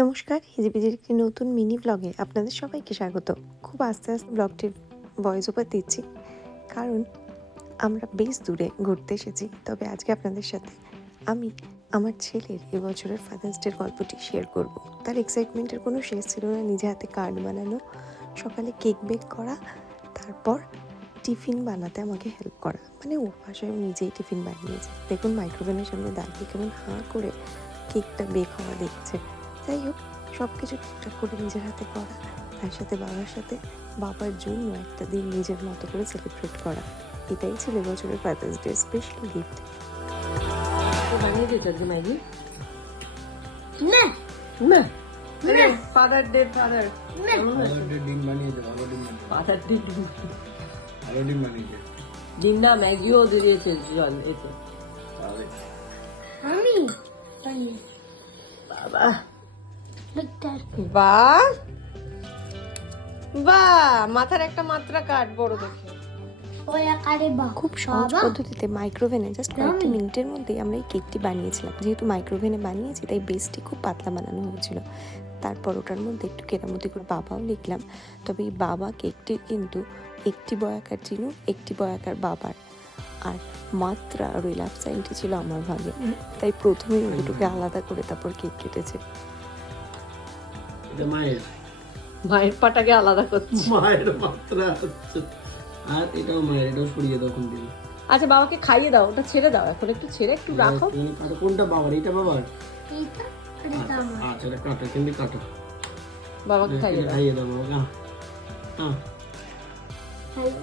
নমস্কার, হিজিবিজির একটি নতুন মিনি ব্লগে আপনাদের সবাইকে স্বাগত। খুব আস্তে আস্তে ব্লগটির ভয়েস ওভার দিচ্ছি, কারণ আমরা বেশ দূরে ঘুরতে এসেছি। তবে আজকে আপনাদের সাথে আমি আমার ছেলের এবছরের ফাদার্স ডের গল্পটি শেয়ার করব। তার এক্সাইটমেন্টের কোনো শেষ ছিল না। নিজে হাতে কার্ড বানানো, সকালে কেক বেক করা, তারপর টিফিন বানাতে আমাকে হেল্প করা। মানে ও বাসায় নিজেই টিফিন বানিয়েছে। দেখুন মাইক্রোওভেনের সামনে দাঁড়িয়ে কেমন হাঁ করে কেকটা বেক হওয়া দেখছে। যাই হোক, সব কিছু ঠিকঠাক করে নিজের হাতে করা, তার সাথে বাবার জন্য একটা দিন নিজের মতো করে সেলিব্রেট করা, এটাই ছিল এবছরের ফাদার্স ডে স্পেশাল গিফট। বানিয়ে দিতে যে ম্যাগি না না না ফাদার ডে ফাদার ডিম বানিয়েছে, ভালো ডিম বানিয়েছে, ফাদার ডে ভালো ডিম বানিয়েছে। ডিম না ম্যাগিও দিয়ে দিয়েছে জল এতে তাহলে আমি বানিয়ে বাবা ডাক্তার বাহ বাহ মাথার একটা মাত্রা কাট বড় দেখে ওই আকারে বা খুব সহজ বাবা। পদ্ধতিতে মাইক্রোওভেনে জাস্ট কয়েকটা আমি? মিনিটের মধ্যেই আমরা এই কেকটি বানিয়েছিলাম। যেহেতু মাইক্রোওভেনে বানিয়েছি তাই বেসটি খুব পাতলা বানানো হয়েছিল। তারপর ওটার মধ্যে একটু কেরামতি করে বাবাও লিখলাম। তবে এই বাবা কেকটির কিন্তু একটি বয়াকার চিনু, একটি বয়াকার বাবার, আর মাত্রা আর ওই লাভ সাইনটি ছিল আমার ভাগে। তাই প্রথমেই ওই দুটোকে আলাদা করে তারপর কেক কেটেছে। এটা মায়ের মায়ের পাটাকে আলাদা করছে মায়ের মাত্রা হচ্ছে, আর এটাও মায়ের, এটাও সরিয়ে দাও কোন দিন। আচ্ছা বাবাকে খাইয়ে দাও, ওটা ছেড়ে দাও, এখন একটু ছেড়ে একটু রাখো। কোনটা বাবার? এটা বাবার। এইটা আর এটা আমার আচ্ছা এটা কাটো, কিন্তু কাটো, বাবাকে খাইয়ে এটা দাও। খাইয়ে দাও বাবাকে। হ্যাঁ হ্যালো